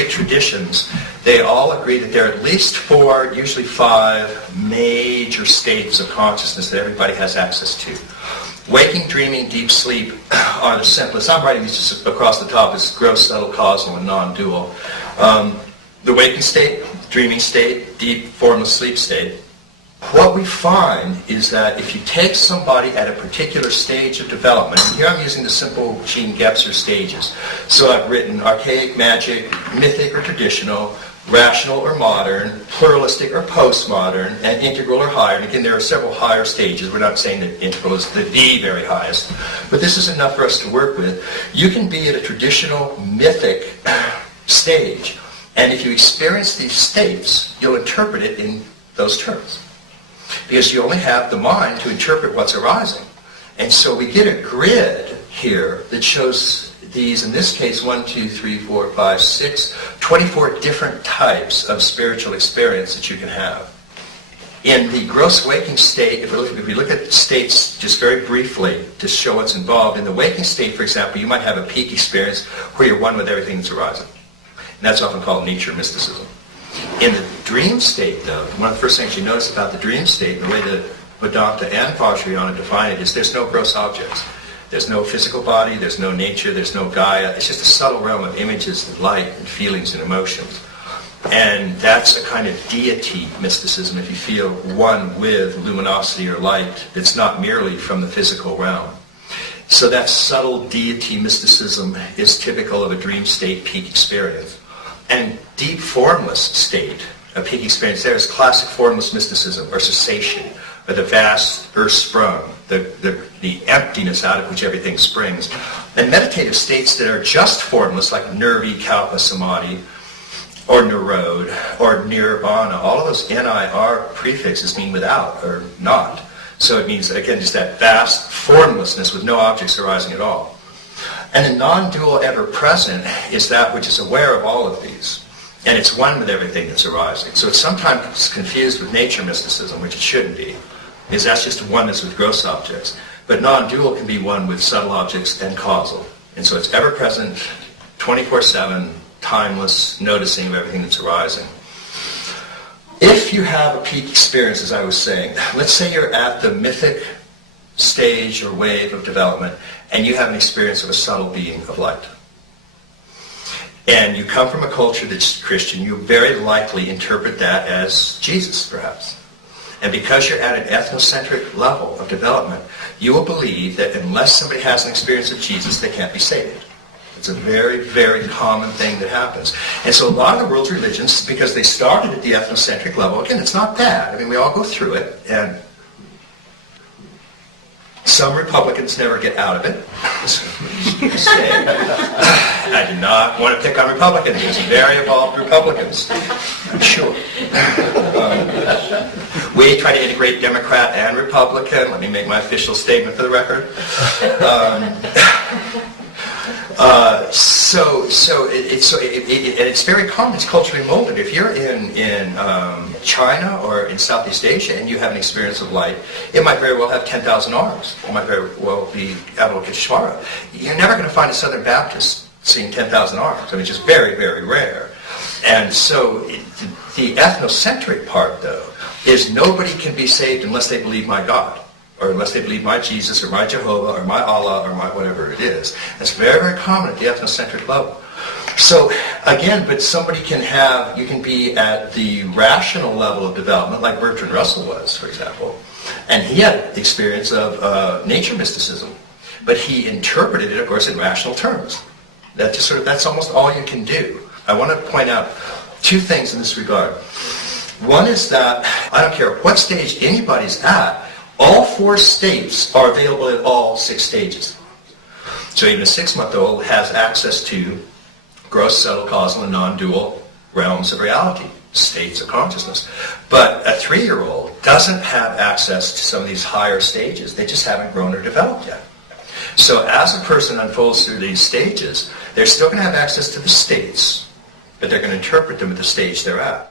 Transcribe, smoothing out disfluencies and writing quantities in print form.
great traditions, they all agree that there are at least 4, usually 5 major states of consciousness that everybody has access to. Waking, dreaming, deep sleep are the simplest. I'm writing these just across the top as gross, subtle, causal, and non-dual. The waking state, dreaming state, deep, formless sleep state. What we find is that if you take somebody at a particular stage of development, and here I'm using the simple Gene Gebser stages. So I've written archaic, magic, mythic or traditional, rational or modern, pluralistic or postmodern, and integral or higher. And again, there are several higher stages. We're not saying that integral is the very highest, but this is enough for us to work with. You can be at a traditional mythic stage, and if you experience these states, you'll interpret it in those terms. Because you only have the mind to interpret what's arising. And so we get a grid here that shows these, in this case, 1, 2, 3, 4, 5, 6, 24 different types of spiritual experience that you can have. In the gross waking state, if we look at states just very briefly to show what's involved, in the waking state, for example, you might have a peak experience where you're one with everything that's arising. And that's often called nature mysticism. In the dream state, though, one of the first things you notice about the dream state, the way that Vedanta and Vajrayana define it, is there's no gross objects. There's no physical body, there's no nature, there's no Gaia. It's just a subtle realm of images and light and feelings and emotions. And that's a kind of deity mysticism, if you feel one with luminosity or light that's not merely from the physical realm. So that subtle deity mysticism is typical of a dream state peak experience. And deep formless state, a peak experience there, is classic formless mysticism, or cessation, or the vast earth sprung, the emptiness out of which everything springs. And meditative states that are just formless, like nirvi, kalpa, samadhi, or nirod, or nirvana, all of those N-I-R prefixes mean without, or not. So it means, again, just that vast formlessness with no objects arising at all. And the non-dual ever-present is that which is aware of all of these. And it's one with everything that's arising. So it's sometimes confused with nature mysticism, which it shouldn't be, because that's just oneness with gross objects. But non-dual can be one with subtle objects and causal. And so it's ever-present, 24/7, timeless, noticing of everything that's arising. If you have a peak experience, as I was saying, let's say you're at the mythic stage or wave of development, and you have an experience of a subtle being of light. And you come from a culture that's Christian, you very likely interpret that as Jesus, perhaps. And because you're at an ethnocentric level of development, you will believe that unless somebody has an experience of Jesus, they can't be saved. It's a very, very common thing that happens. And so a lot of the world's religions, because they started at the ethnocentric level, again, it's not bad. I mean, we all go through it, and some Republicans never get out of it. I do not want to pick on Republicans. There's very evolved Republicans, I'm sure. We try to integrate Democrat and Republican. Let me make my official statement for the record. It's very common. It's culturally molded. If you're in China or in Southeast Asia and you have an experience of light, it might very well have 10,000 arms. It might very well be Avalokiteshvara. You're never going to find a Southern Baptist seeing 10,000 arms. I mean, it's just very, very rare. And so the ethnocentric part, though, is nobody can be saved unless they believe my God, or unless they believe my Jesus, or my Jehovah, or my Allah, or my whatever it is. That's very, very common at the ethnocentric level. So, again, but somebody can have, you can be at the rational level of development, like Bertrand Russell was, for example, and he had the experience of nature mysticism, but he interpreted it, of course, in rational terms. That's almost all you can do. I want to point out two things in this regard. One is that, I don't care what stage anybody's at, all 4 states are available at all 6 stages. So even a 6-month-old has access to gross, subtle, causal, and non-dual realms of reality, states of consciousness. But a 3-year-old doesn't have access to some of these higher stages. They just haven't grown or developed yet. So as a person unfolds through these stages, they're still going to have access to the states, but they're going to interpret them at the stage they're at.